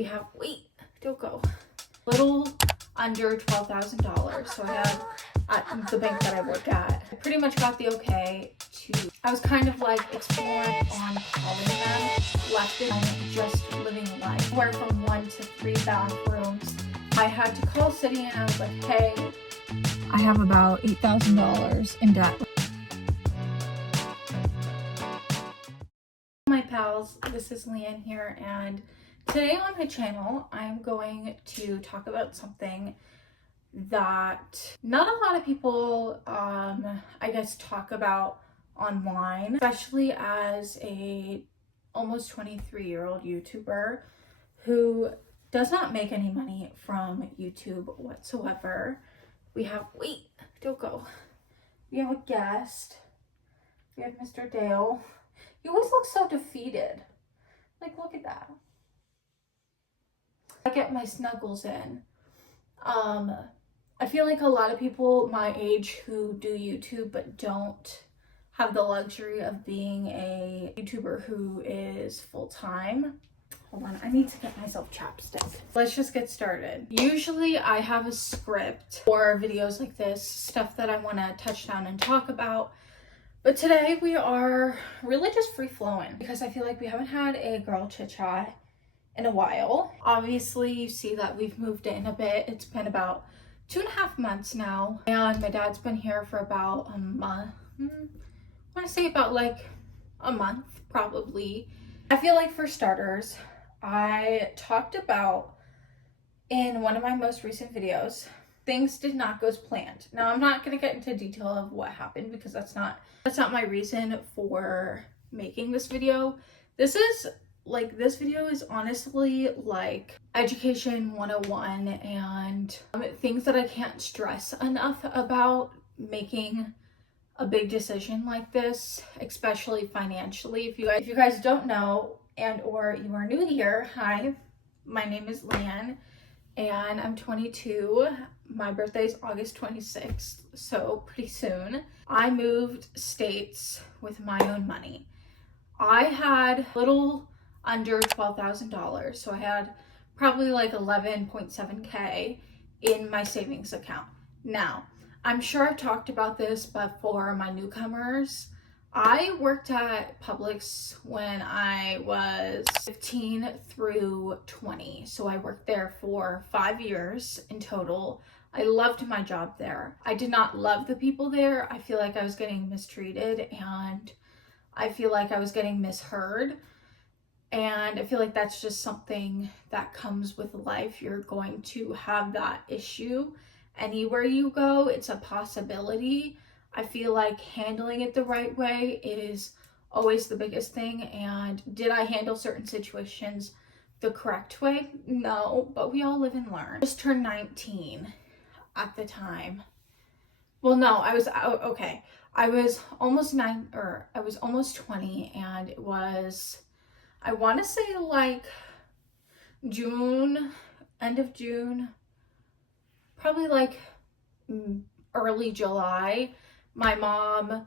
we have, wait, don't go. Little under $12,000. So I had at the bank that I work at. I pretty much got the okay to, I was kind of like exploring on calling them, left it just living life. Where from 1 to 3 bathrooms. I had to call city and I was like, hey, I have about $8,000 in debt. My pals, this is Leanne here, and today on my channel I'm going to talk about something that not a lot of people I guess talk about online, especially as a almost 23-year-old YouTuber who does not make any money from YouTube whatsoever. We have, wait, don't go. We have a guest. We have Mr. Dale. You always look so defeated. Like, look at that. I get my snuggles in. I feel like a lot of people my age who do YouTube but don't have the luxury of being a YouTuber who is full-time. Hold on, I need to get myself chapstick. Let's just get started. Usually I have a script for videos like this, stuff that I want to touch down and talk about. But today we are really just free-flowing because I feel like we haven't had a girl chit-chat in a while. Obviously, you see that we've moved in a bit. It's been about 2.5 months now, and my dad's been here for about a month. I want to say about like a month, probably. I feel like for starters, I talked about in one of my most recent videos, things did not go as planned. Now, I'm not going to get into detail of what happened because that's not my reason for making this video. This video is honestly like education 101 and things that I can't stress enough about making a big decision like this, especially financially. If you guys don't know and or you are new here, hi, my name is Leanne and I'm 22. My birthday is August 26th, so pretty soon. I moved states with my own money. I had a little under $12,000, so I had probably like 11.7K in my savings account. Now, I'm sure I've talked about this, but for my newcomers, I worked at Publix when I was 15 through 20. So I worked there for 5 years in total. I loved my job there. I did not love the people there. I feel like I was getting mistreated and I feel like I was getting misheard. And I feel like that's just something that comes with life. You're going to have that issue anywhere you go. It's a possibility. I feel like handling it the right way is always the biggest thing. And did I handle certain situations the correct way? No, but we all live and learn. I just turned 19 at the time. Well, no, I was almost 20, and it was, I want to say like June, end of June, probably like early July. My mom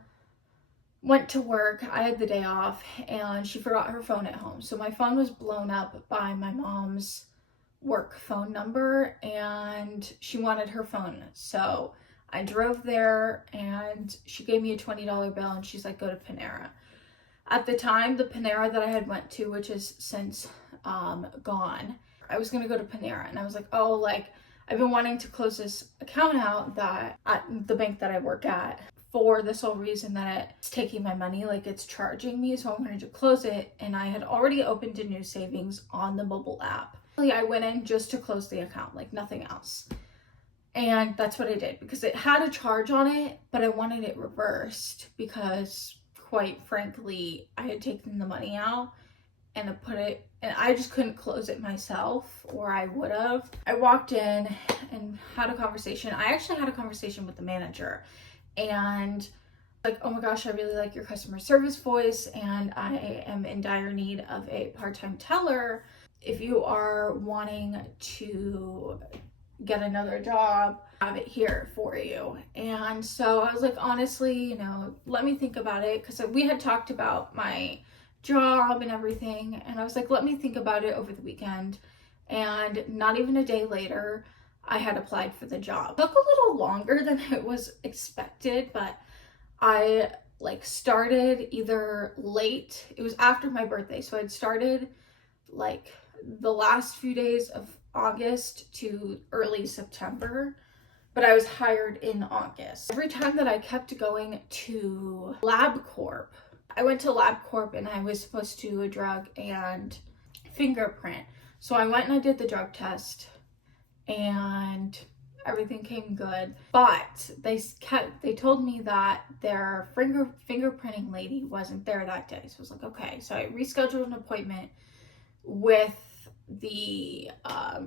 went to work. I had the day off and she forgot her phone at home. So my phone was blown up by my mom's work phone number and she wanted her phone. So I drove there and she gave me a $20 bill and she's like, go to Panera. At the time, the Panera that I had went to, which is since gone, I was gonna go to Panera and I was like, oh, like I've been wanting to close this account out that at the bank that I work at for the sole reason that it's taking my money, like it's charging me, so I wanted to close it, and I had already opened a new savings on the mobile app. I went in just to close the account, like nothing else. And that's what I did because it had a charge on it, but I wanted it reversed because quite frankly, I had taken the money out and I put it, and I just couldn't close it myself, or I would have. I walked in and had a conversation. I actually had a conversation with the manager and like, oh my gosh, I really like your customer service voice and I am in dire need of a part-time teller. If you are wanting to get another job, I have it here for you. And so I was like, honestly, let me think about it, because we had talked about my job and everything, and I was like, let me think about it over the weekend And not even a day later, I had applied for the job. It took a little longer than it was expected, but I like started either late, it was after my birthday, so I'd started like the last few days of August to early September, but I was hired in August. Every time that I kept going to LabCorp, I went to LabCorp and I was supposed to do a drug and fingerprint. So I went and I did the drug test and everything came good, but they told me that their fingerprinting lady wasn't there that day. So I was like, okay. So I rescheduled an appointment with the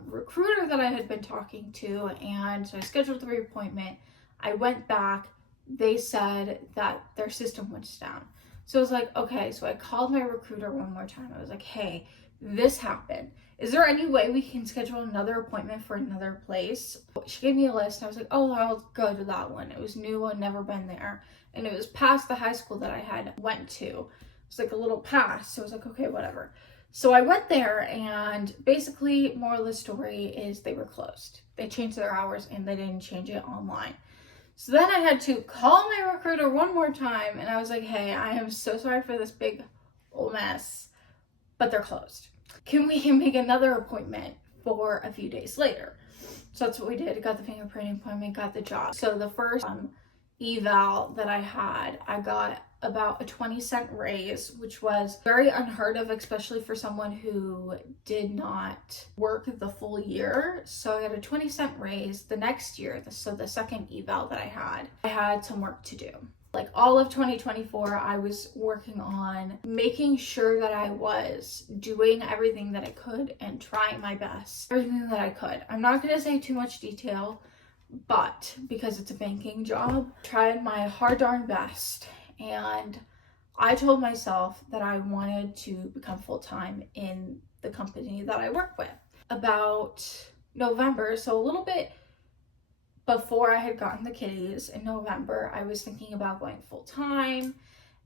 recruiter that I had been talking to, and so I scheduled the appointment. I went back. They said that their system went down. So I was like, okay. So I called my recruiter one more time. I was like, hey, this happened. Is there any way we can schedule another appointment for another place? She gave me a list. And I was like, oh, I'll go to that one. It was new. I'd never been there. And it was past the high school that I had went to. It was like a little past. So I was like, okay, whatever. So I went there, and basically, moral of the story is they were closed. They changed their hours and they didn't change it online. So then I had to call my recruiter one more time, and I was like, hey, I am so sorry for this big old mess, but they're closed. Can we make another appointment for a few days later? So that's what we did. Got the fingerprinting appointment, got the job. So the first eval that I had, I got about a 20-cent raise, which was very unheard of, especially for someone who did not work the full year. So I got a 20-cent raise the next year. So the second eval that I had some work to do. Like all of 2024, I was working on making sure that I was doing everything that I could and trying my best, everything that I could. I'm not going to say too much detail, but because it's a banking job, tried my hard darn best. And I told myself that I wanted to become full-time in the company that I work with. About November, so a little bit before I had gotten the kitties in November, I was thinking about going full-time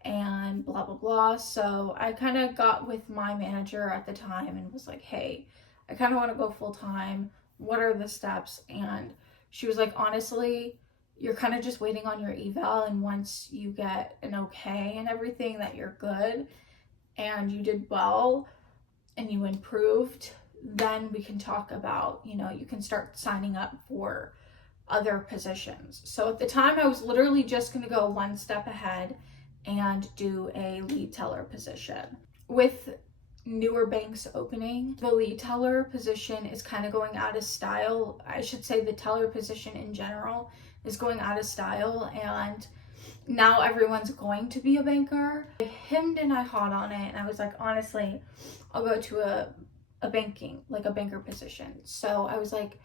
and blah, blah, blah. So I kind of got with my manager at the time and was like, hey, I kind of want to go full-time. What are the steps? And she was like, honestly, you're kind of just waiting on your eval, and once you get an okay and everything that you're good and you did well and you improved, then we can talk about, you can start signing up for other positions. So at the time, I was literally just going to go one step ahead and do a lead teller position. With newer banks opening, the lead teller position is kind of going out of style. I should say the teller position in general is going out of style, and now everyone's going to be a banker. I hemmed and I hawed on it, and I was like, honestly, I'll go to a banker position. So I was like,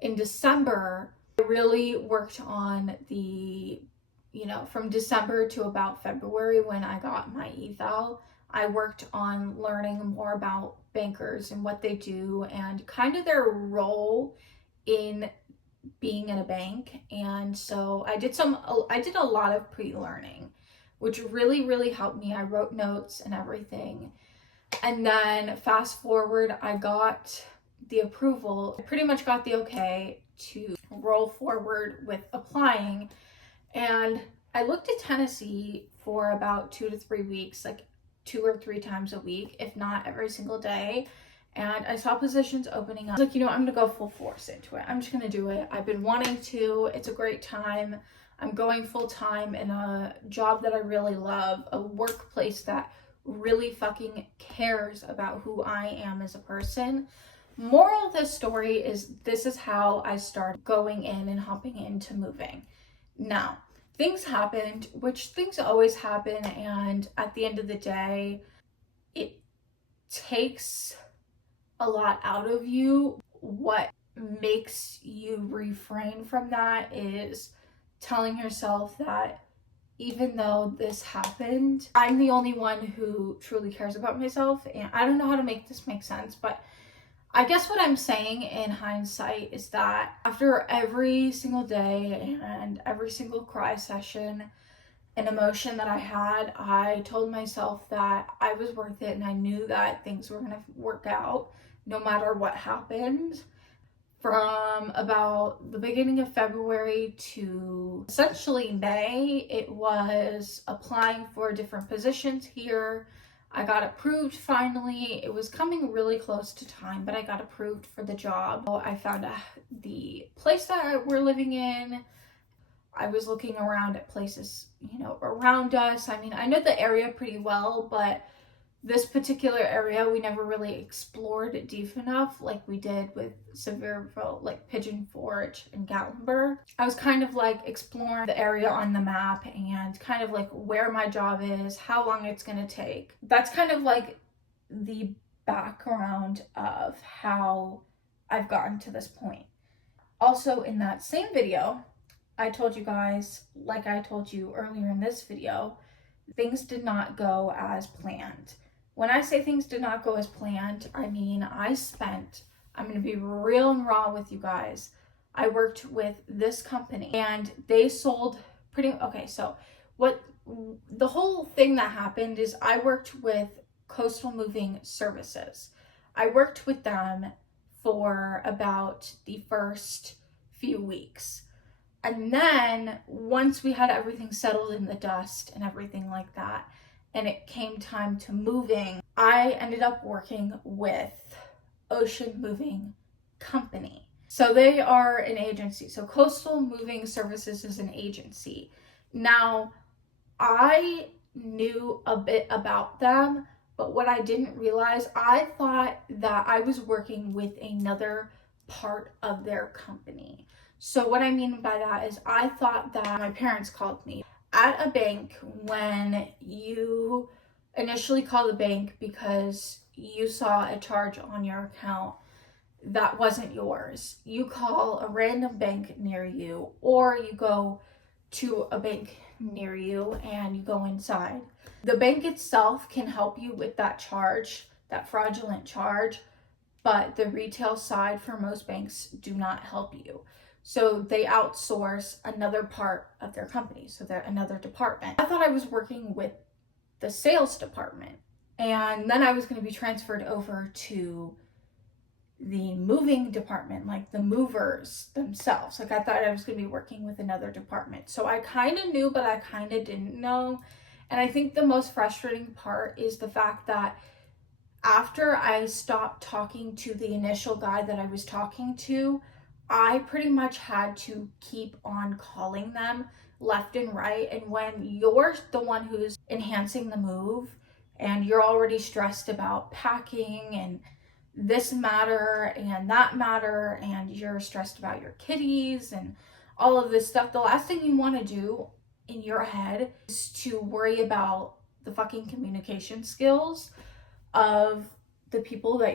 in December, I really worked on from December to about February when I got my eval, I worked on learning more about bankers and what they do and kind of their role in being in a bank. And so I did a lot of pre-learning, which really, really helped me. I wrote notes and everything. And then fast forward, I got the approval. I pretty much got the okay to roll forward with applying. And I looked at Tennessee for about 2 to 3 weeks, like 2 or 3 times a week, if not every single day. And I saw positions opening up. I was like, I'm gonna go full force into it. I'm just gonna do it. I've been wanting to. It's a great time. I'm going full time in a job that I really love, a workplace that really fucking cares about who I am as a person. Moral of this story is this is how I started going in and hopping into moving. Now, things happened, which things always happen, and at the end of the day, it takes a lot out of you. What makes you refrain from that is telling yourself that even though this happened, I'm the only one who truly cares about myself. And I don't know how to make this make sense, but I guess what I'm saying in hindsight is that after every single day and every single cry session and emotion that I had, I told myself that I was worth it, and I knew that things were going to work out. no matter what happened. From about the beginning of February to essentially May, it was applying for different positions here. I got approved finally. It was coming really close to time, but I got approved for the job. I found the place that we're living in. I was looking around at places, you know, around us. I mean, I know the area pretty well, but this particular area we never really explored deep enough like we did with Sevierville, like Pigeon Forge and Gatlinburg. I was kind of like exploring the area on the map and kind of like where my job is, how long it's going to take. That's kind of like the background of how I've gotten to this point. Also, in that same video, I told you guys, like I told you earlier in this video, things did not go as planned. When I say things did not go as planned, I mean I'm going to be real and raw with you guys. I worked with this company and they sold so what the whole thing that happened is I worked with Coastal Moving Services. I worked with them for about the first few weeks. And then once we had everything settled in the dust and everything like that, and it came time to moving, I ended up working with Ocean Moving Company. So they are an agency. So Coastal Moving Services is an agency. Now, I knew a bit about them, but what I didn't realize, I thought that I was working with another part of their company. So what I mean by that is I thought that my parents called me at a bank when you initially call the bank because you saw a charge on your account that wasn't yours. You call a random bank near you, or you go to a bank near you and you go inside. The bank itself can help you with that charge, that fraudulent charge, but the retail side for most banks do not help you. So they outsource another part of their company. So they're another department. I thought I was working with the sales department, and then I was going to be transferred over to the moving department, like the movers themselves. Like I thought I was going to be working with another department. So I kind of knew, but I kind of didn't know. And I think the most frustrating part is the fact that after I stopped talking to the initial guy that I was talking to, I pretty much had to keep on calling them left and right. And when you're the one who's enhancing the move and you're already stressed about packing and this matter and that matter, and you're stressed about your kitties and all of this stuff, the last thing you want to do in your head is to worry about the fucking communication skills of the people that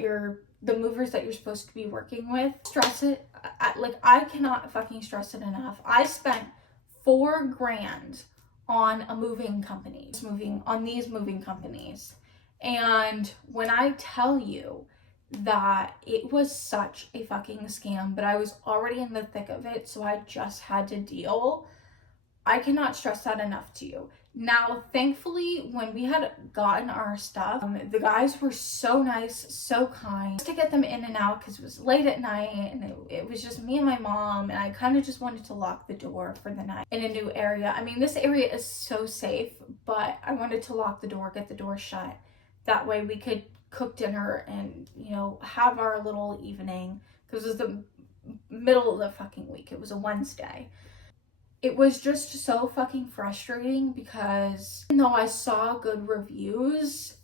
the movers that you're supposed to be working with. Stress it. I cannot fucking stress it enough. I spent $4,000 on a moving company, on these moving companies. And when I tell you that it was such a fucking scam, but I was already in the thick of it, so I just had to deal. I cannot stress that enough to you. Now, thankfully, when we had gotten our stuff, the guys were so nice, so kind, just to get them in and out because it was late at night and it was just me and my mom, and I kind of just wanted to lock the door for the night in a new area. I mean, this area is so safe, but I wanted to lock the door, get the door shut. That way we could cook dinner and, you know, have our little evening, because it was the middle of the fucking week. It was a Wednesday. It was just so fucking frustrating because even though I saw good reviews,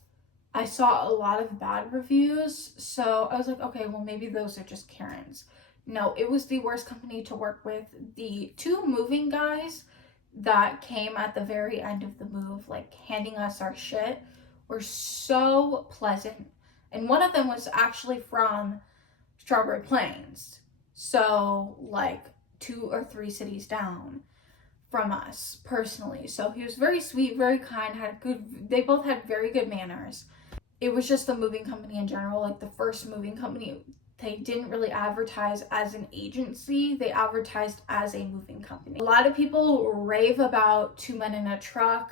I saw a lot of bad reviews. So I was like, okay, well, maybe those are just Karens. No, it was the worst company to work with. The two moving guys that came at the very end of the move, like handing us our shit, were so pleasant. And one of them was actually from Strawberry Plains. So like 2 or 3 cities down from us personally. So he was very sweet, very kind, they both had very good manners. It was just the moving company in general, like the first moving company, they didn't really advertise as an agency, they advertised as a moving company. A lot of people rave about 2 Men in a Truck,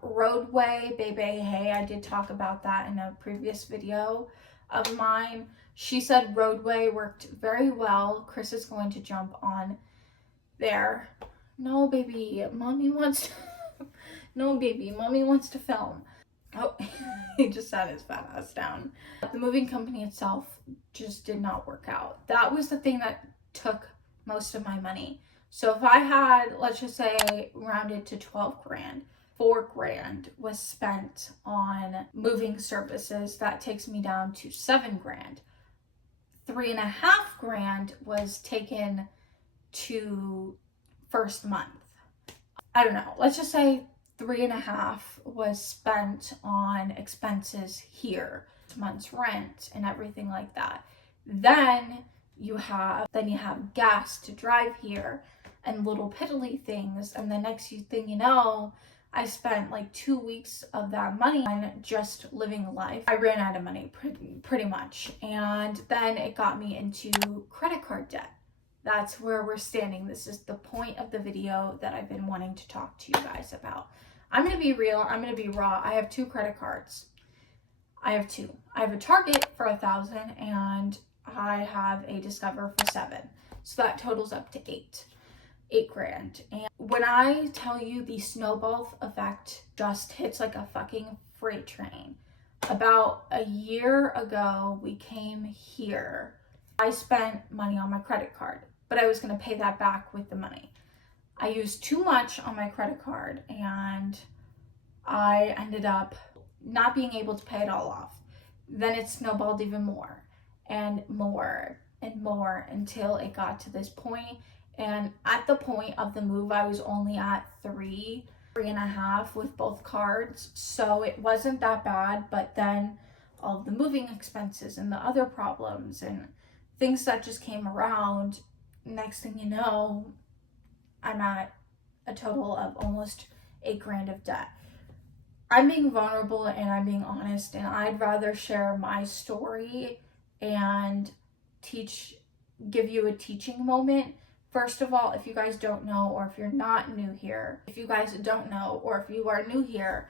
Roadway, Baby Hey, I did talk about that in a previous video. of mine. She said roadway worked very well. Chris is going to jump on there. No, baby, mommy wants to... No, baby, mommy wants to film. Oh, he just sat his fat ass down. The moving company itself just did not work out. That was the thing that took most of my money. So if I had, let's just say, rounded to 12 grand, 4 grand was spent on moving services. That takes me down to 7 grand. 3.5 grand was taken to first month. I don't know. Let's just say 3.5 was spent on expenses here, month's rent and everything like that. Then you have gas to drive here and little piddly things. And the next thing you know, I spent like 2 weeks of that money on just living life. I ran out of money pretty much. And then it got me into credit card debt. That's where we're standing. This is the point of the video that I've been wanting to talk to you guys about. I'm going to be real. I'm going to be raw. I have 2 credit cards. I have 2. I have a Target for $1,000 and I have a Discover for $7. So that totals up to 8 grand. And when I tell you the snowball effect just hits like a fucking freight train. About a year ago, we came here. I spent money on my credit card, but I was going to pay that back with the money. I used too much on my credit card and I ended up not being able to pay it all off. Then it snowballed even more and more and more until it got to this point. And at the point of the move, I was only at 3.5 with both cards. So it wasn't that bad, but then all of the moving expenses and the other problems and things that just came around, next thing you know, I'm at a total of almost 8 grand of debt. I'm being vulnerable and I'm being honest, and I'd rather share my story and give you a teaching moment. First of all, if you guys don't know, or if you're not new here, if you guys don't know, or if you are new here,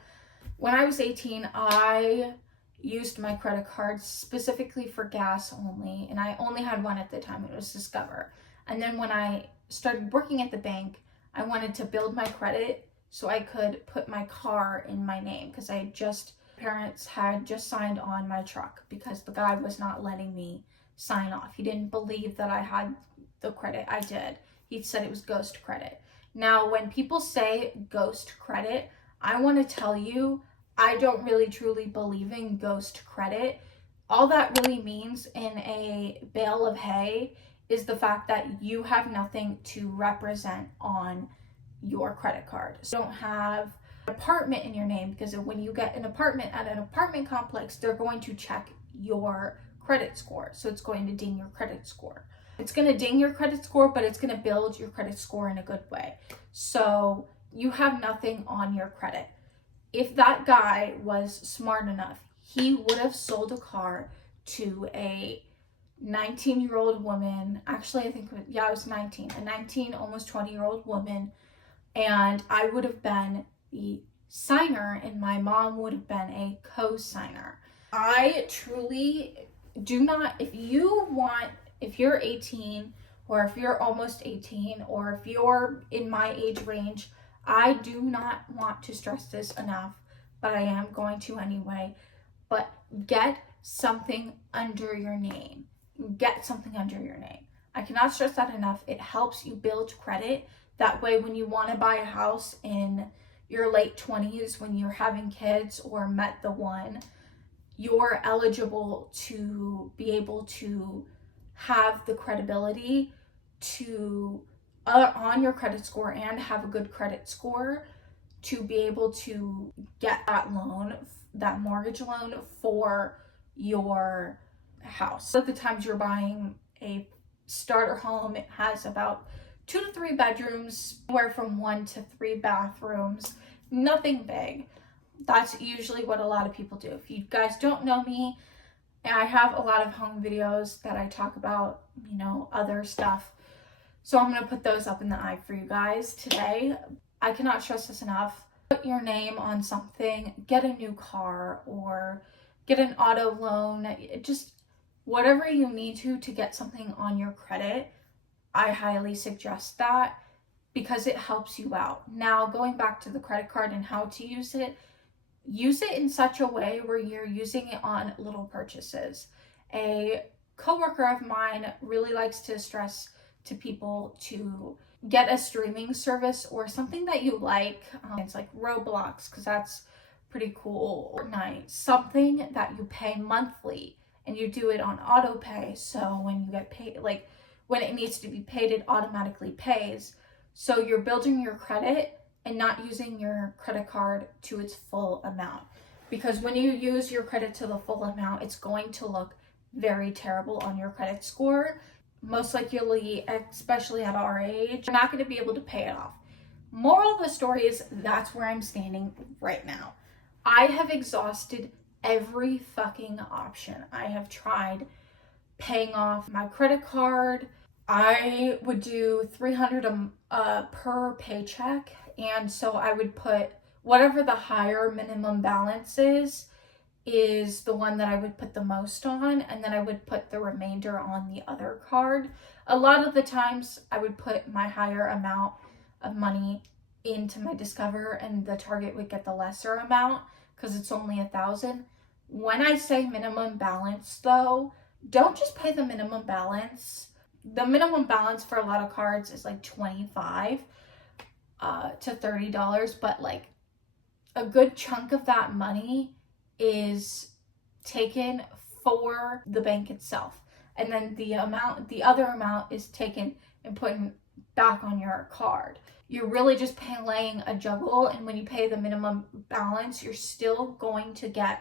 when I was 18, I used my credit card specifically for gas only, and I only had one at the time. It was Discover. And then when I started working at the bank, I wanted to build my credit so I could put my car in my name, because parents had just signed on my truck because the guy was not letting me sign off. He didn't believe that I had the credit. I did. He said it was ghost credit. Now, when people say ghost credit, I want to tell you, I don't really truly believe in ghost credit. All that really means in a bale of hay is the fact that you have nothing to represent on your credit card. So you don't have an apartment in your name, because when you get an apartment at an apartment complex, they're going to check your credit score. So it's going to ding your credit score. It's going to ding your credit score, but it's going to build your credit score in a good way. So you have nothing on your credit. If that guy was smart enough, he would have sold a car to a 19-year-old woman. Actually, I think, it was 19. A 19, almost 20-year-old woman. And I would have been the signer and my mom would have been a co-signer. I truly do not, if you're 18 or if you're almost 18 or if you're in my age range, I do not want to stress this enough, but I am going to anyway. But get something under your name. Get something under your name. I cannot stress that enough. It helps you build credit. That way, when you want to buy a house in your late 20s, when you're having kids or met the one, you're eligible to be able to have the credibility to on your credit score and have a good credit score to be able to get that loan, that mortgage loan for your house. At the times you're buying a starter home, it has about 2 to 3 bedrooms, anywhere from 1 to 3 bathrooms, nothing big. That's usually what a lot of people do. If you guys don't know me, I have a lot of home videos that I talk about, other stuff. So I'm going to put those up in the eye for you guys today. I cannot stress this enough. Put your name on something, get a new car, or get an auto loan, just whatever you need to get something on your credit. I highly suggest that because it helps you out. Now, going back to the credit card and how to use it in such a way where you're using it on little purchases. A coworker of mine really likes to stress to people to get a streaming service or something that you like. It's like Roblox, because that's pretty cool. Or Fortnite, something that you pay monthly and you do it on auto pay. So when you get paid, like when it needs to be paid, it automatically pays. So you're building your credit and not using your credit card to its full amount. Because when you use your credit to the full amount, it's going to look very terrible on your credit score. Most likely, especially at our age, you're not going to be able to pay it off. Moral of the story is that's where I'm standing right now. I have exhausted every fucking option. I have tried paying off my credit card. I would do $300 per paycheck, and so I would put whatever the higher minimum balance is the one that I would put the most on, and then I would put the remainder on the other card. A lot of the times I would put my higher amount of money into my Discover, and the Target would get the lesser amount because it's only $1,000. When I say minimum balance though, don't just pay the minimum balance. The minimum balance for a lot of cards is like $25 to $30, but like a good chunk of that money is taken for the bank itself, and then the other amount is taken and put back on your card. You're really just playing a juggle, and when you pay the minimum balance, you're still going to get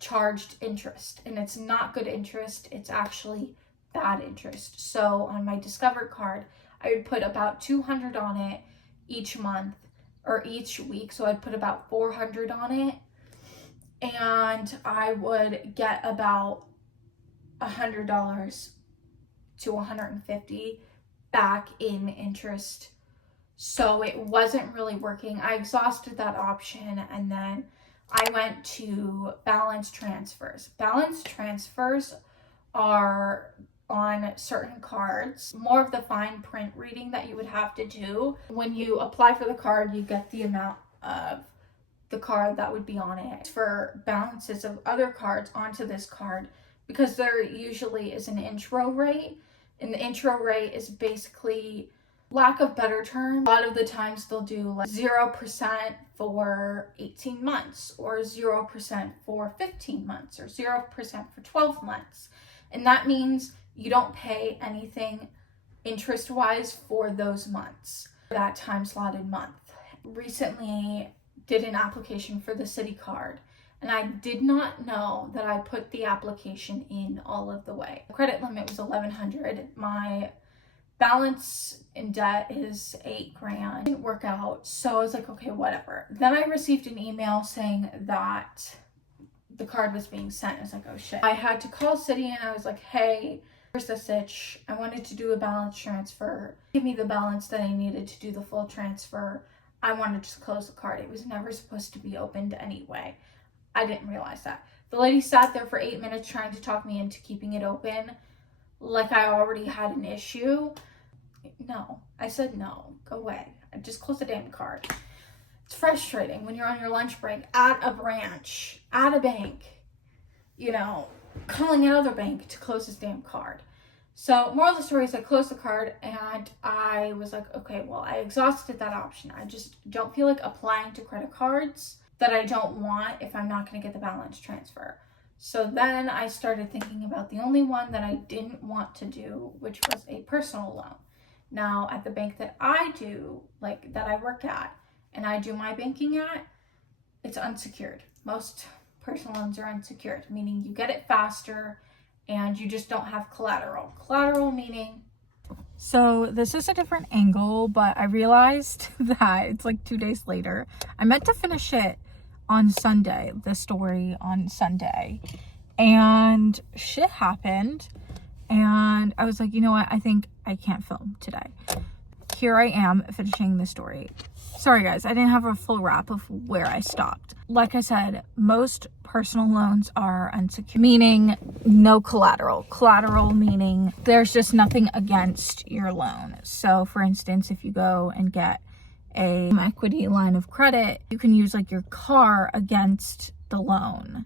charged interest, and it's not good interest. It's actually bad interest. So on my Discover card, I would put about $200 on it each month or each week. So I'd put about $400 on it, and I would get about $100 to $150 back in interest. So it wasn't really working. I exhausted that option, and then I went to balance transfers. Balance transfers are on certain cards, more of the fine print reading that you would have to do. When you apply for the card, you get the amount of the card that would be on it. For balances of other cards onto this card, because there usually is an intro rate, and the intro rate is basically, lack of better term, a lot of the times they'll do like 0% for 18 months or 0% for 15 months or 0% for 12 months. And that means you don't pay anything interest-wise for those months, that time slotted month. Recently did an application for the city card, and I did not know that I put the application in all of the way. The credit limit was $1,100. My balance in debt is $8,000. It didn't work out, so I was like, okay, whatever. Then I received an email saying that the card was being sent. I was like, oh shit. I had to call Citi, and I was like, hey, here's the sitch. I wanted to do a balance transfer. Give me the balance that I needed to do the full transfer. I wanted to just close the card. It was never supposed to be opened anyway. I didn't realize that. The lady sat there for 8 minutes trying to talk me into keeping it open, like I already had an issue. No, I said no, go away. I just closed the damn card. It's frustrating when you're on your lunch break at a branch, at a bank, you know, calling another bank to close this damn card. So moral of the story is I closed the card, and I was like, okay, well, I exhausted that option. I just don't feel like applying to credit cards that I don't want if I'm not going to get the balance transfer. So then I started thinking about the only one that I didn't want to do, which was a personal loan. Now, at the bank that I do, like that I work at and I do my banking at, it's unsecured. Most personal loans are unsecured, meaning you get it faster and you just don't have collateral. Collateral meaning... So this is a different angle, but I realized that it's like 2 days later. I meant to finish it on Sunday, the story on Sunday, and shit happened, and I was like, you know what, I think I can't film today. here I am finishing the story. Sorry guys, I didn't have a full wrap of where I stopped. Like I said, most personal loans are unsecured, meaning no collateral. Collateral meaning there's just nothing against your loan. So for instance, if you go and get a home equity line of credit, you can use like your car against the loan.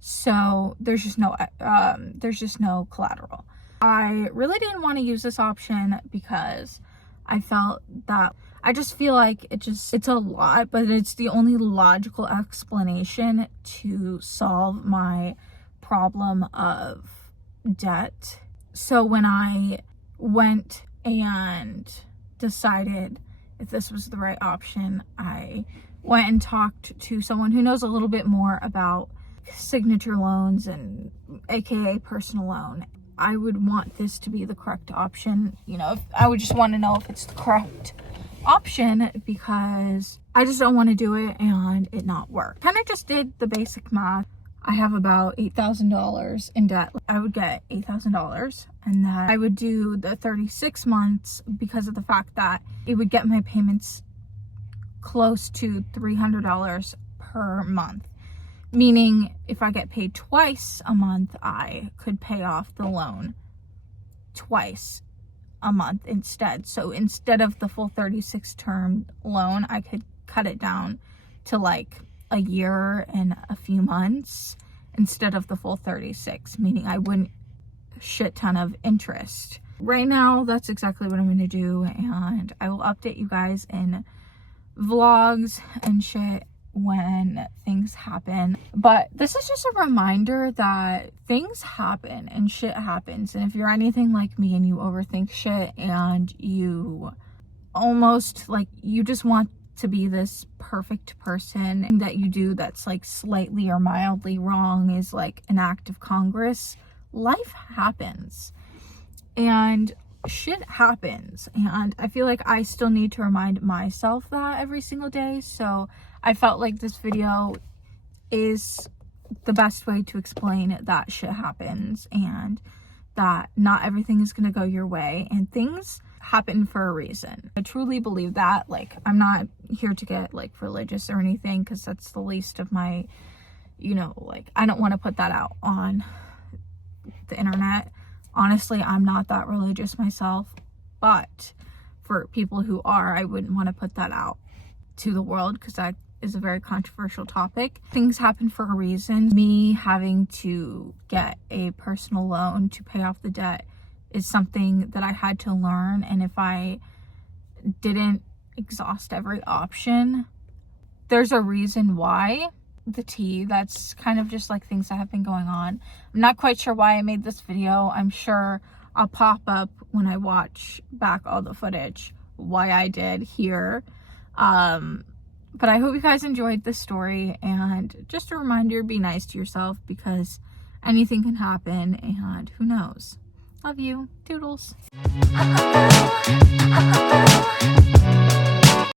So there's just no collateral. I really didn't want to use this option because I felt that I just feel like it's a lot, but it's the only logical explanation to solve my problem of debt. So when I went and decided if this was the right option, I went and talked to someone who knows a little bit more about signature loans and AKA personal loan. I would want this to be the correct option. You know, I would just want to know if it's the correct option because I just don't want to do it and it not work. Kind of just did the basic math. I have about $8,000 in debt. I would get $8,000 and that I would do the 36 months because of the fact that it would get my payments close to $300 per month. Meaning if I get paid twice a month, I could pay off the loan twice a month instead. So instead of the full 36 term loan, I could cut it down to like a year and a few months instead of the full 36, meaning I wouldn't shit ton of interest. Right now, that's exactly what I'm going to do, and I will update you guys in vlogs and shit when things happen. But this is just a reminder that things happen and shit happens, and if you're anything like me and you overthink shit and you almost like you just want to be this perfect person that you do that's like slightly or mildly wrong is like an act of Congress, life happens and shit happens, and I feel like I still need to remind myself that every single day. So I felt like this video is the best way to explain that shit happens and that not everything is going to go your way and things happen for a reason. I truly believe that. Like, I'm not here to get like religious or anything because that's the least of my, you know, like I don't want to put that out on the internet. Honestly, I'm not that religious myself, but for people who are, I wouldn't want to put that out to the world because that is a very controversial topic. Things happen for a reason. Me having to get a personal loan to pay off the debt is something that I had to learn, and if I didn't exhaust every option, there's a reason why. The tea, that's kind of just like things that have been going on. I'm not quite sure why I made this video. I'm sure I'll pop up when I watch back all the footage why I did here. But I hope you guys enjoyed this story, and just a reminder, be nice to yourself because anything can happen and who knows. Love you. Toodles.